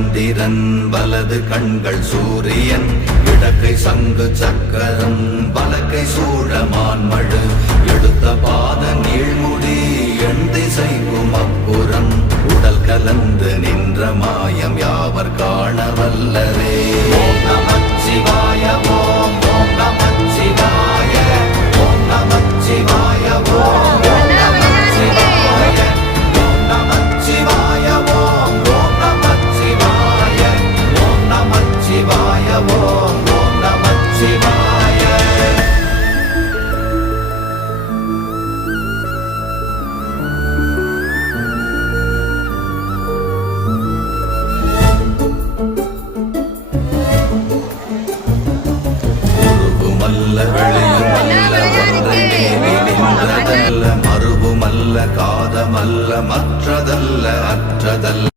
சந்திரன் வலது கண்கள் சூரியன் இடக்கை சங்கு சக்கரம் வலக்கை சூழமான்மழு எடுத்த பாத நீழ்முடி எண் திசைக்கும் அப்புறம் உடல் கலந்து நின்ற மாயம் யாவர் காண வல்லரே. ஓம் நமச்சிவாய ஓம் ஓம் நமச்சிவாய ஓம் நமச்சிவாய ஓம் ஓம் நமச்சிவாய ஓம் நமச்சிவாய ஓம் ஓம் நமச்சிவாய ஓம் நமச்சிவாய ஓம் ஓம் நமச்சிவாய. மறுவுமல்ல காதமல்ல மற்றதல்ல அற்றதல்ல